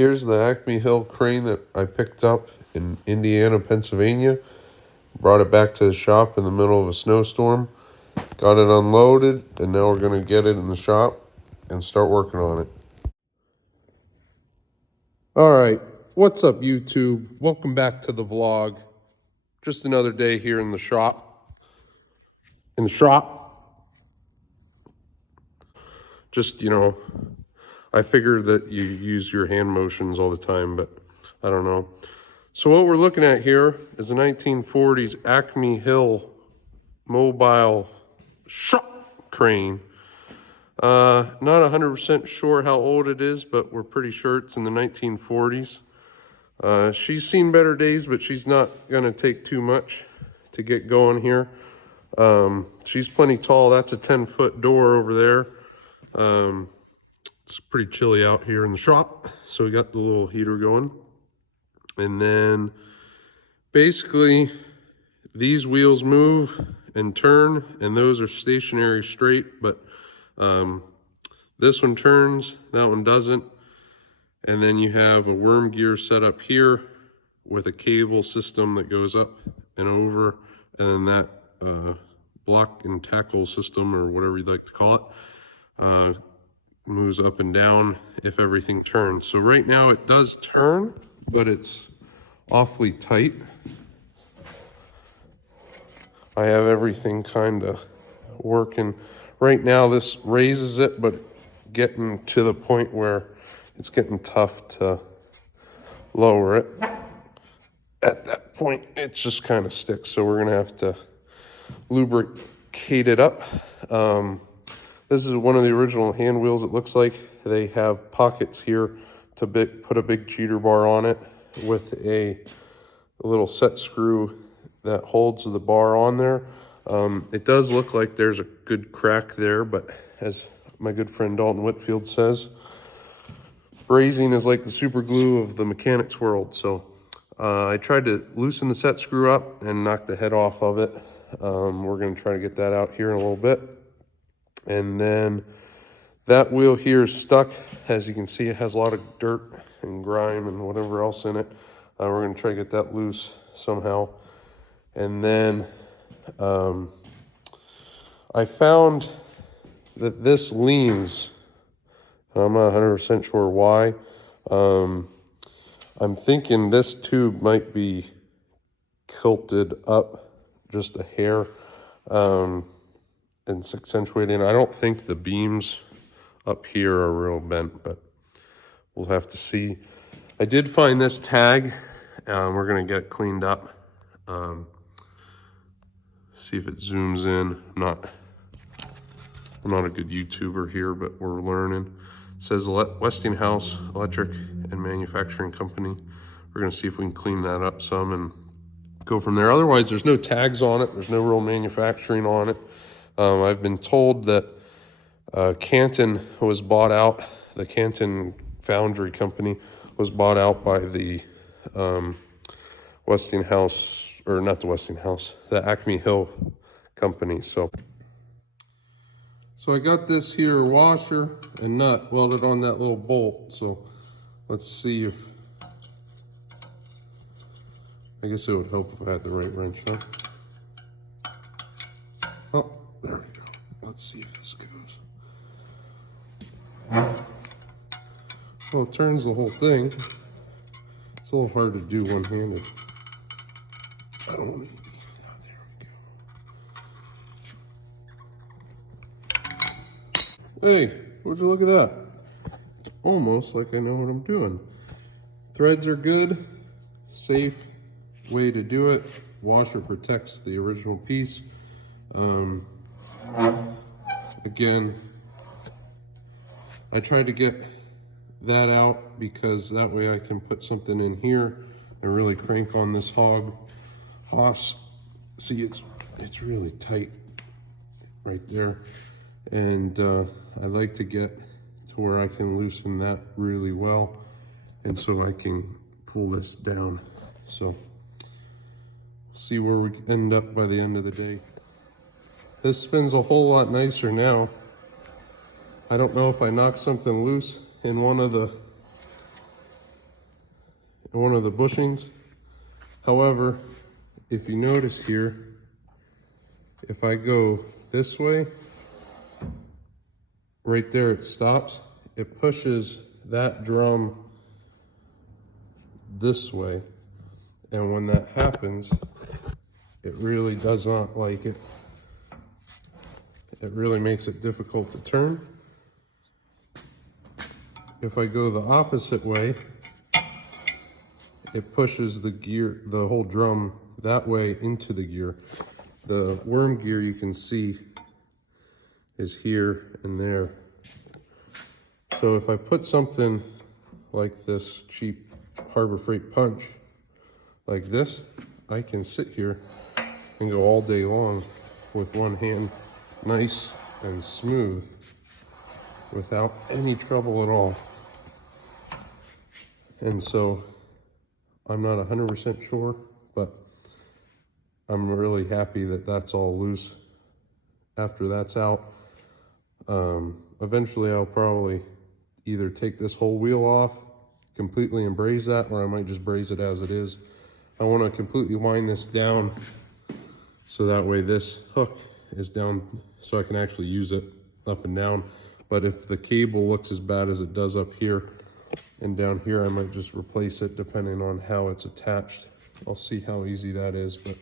Here's the Acme Hill crane that I picked up in Indiana, Pennsylvania. Brought it back to the shop in the middle of a snowstorm. Got it unloaded, and now we're going to get it in the shop and start working on it. Alright, what's up YouTube? Welcome back to the vlog. Just another day here in the shop. Just, I figured that you use your hand motions all the time, but I don't know. So what we're looking at here is a 1940s Acme Hill mobile shop crane. Not 100% sure how old it is, but we're pretty sure it's in the 1940s. She's seen better days, but she's not going to take too much to get going here. She's plenty tall. That's a 10-foot door over there. It's pretty chilly out here in the shop, so we got the little heater going. And then basically these wheels move and turn, and those are stationary straight, but this one turns, that one doesn't. And then you have a worm gear set up here with a cable system that goes up and over, and then that block and tackle system, or whatever you'd like to call it, moves up and down if everything turns. So right now it does turn, but it's awfully tight. I have everything kind of working. Right now this raises it, but getting to the point where it's getting tough to lower it. At that point, it just kind of sticks, so we're gonna have to lubricate it up. This is one of the original hand wheels, it looks like. They have pockets here to put a big cheater bar on it with a little set screw that holds the bar on there. It does look like there's a good crack there, but as my good friend Dalton Whitfield says, brazing is like the super glue of the mechanics world. So I tried to loosen the set screw up and knock the head off of it. We're going to try to get that out here in a little bit. And then that wheel here is stuck. As you can see, it has a lot of dirt and grime and whatever else in it. We're going to try to get that loose somehow. And then I found that this leans, and I'm not 100% sure why. I'm thinking this tube might be tilted up just a hair, and it's accentuating. I don't think the beams up here are real bent, but we'll have to see. I did find this tag. We're gonna get it cleaned up. See if it zooms in. I'm not a good YouTuber here, but we're learning. It says Westinghouse Electric and Manufacturing Company. We're gonna see if we can clean that up some and go from there. Otherwise, there's no tags on it. There's no real manufacturing on it. I've been told that Canton was bought out. The Canton foundry company was bought out by the Westinghouse, or not the Westinghouse, the Acme Hill company. So I got this here washer and nut welded on that little bolt. So let's see if, I guess it would help if I had the right wrench, huh? Oh, there we go. Let's see if this goes. Well, it turns the whole thing. It's a little hard to do one-handed. I don't want to. Oh, there we go. Hey, would you look at that? It's almost like I know what I'm doing. Threads are good, safe way to do it. Washer protects the original piece. Again, I tried to get that out because that way I can put something in here and really crank on this hoss. See, it's really tight right there, and I like to get to where I can loosen that really well, and so I can pull this down. So see where we end up by the end of the day. This spins a whole lot nicer now. I don't know if I knocked something loose in one of the and one of the bushings. However, if you notice here, if I go this way, right there it stops. It pushes that drum this way. And when that happens, it really does not like it. It really makes it difficult to turn. If I go the opposite way, it pushes the gear, the whole drum that way into the gear. The worm gear you can see is here and there. So if I put something like this cheap Harbor Freight punch like this, I can sit here and go all day long with one hand nice and smooth without any trouble at all. And so I'm not 100% sure, but I'm really happy that that's all loose. After that's out, eventually I'll probably either take this whole wheel off completely and braze that, or I might just braze it as it is. I want to completely wind this down so that way this hook is down so I can actually use it up and down. But if the cable looks as bad as it does up here and down here, I might just replace it depending on how it's attached. I'll see how easy that is, but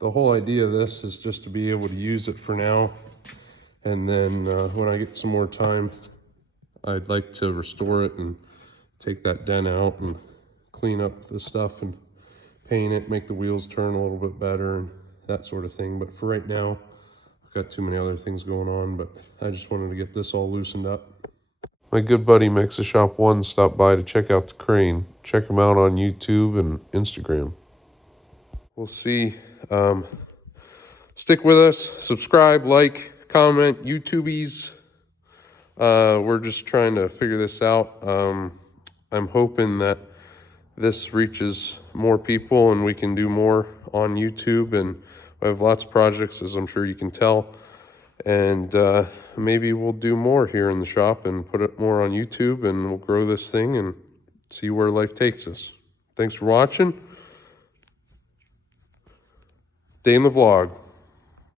the whole idea of this is just to be able to use it for now. And then when I get some more time, I'd like to restore it and take that dent out and clean up the stuff and paint it, make the wheels turn a little bit better and that sort of thing. But for right now, I've got too many other things going on, but I just wanted to get this all loosened up. My good buddy Mexa Shop 1 stopped by to check out the crane. Check him out on YouTube and Instagram. We'll see. Stick with us, subscribe, like, comment, YouTubies. We're just trying to figure this out. I'm hoping that this reaches more people and we can do more on YouTube, and I have lots of projects, as I'm sure you can tell, and maybe we'll do more here in the shop and put it more on YouTube, and we'll grow this thing and see where life takes us. Thanks for watching. Day in the vlog.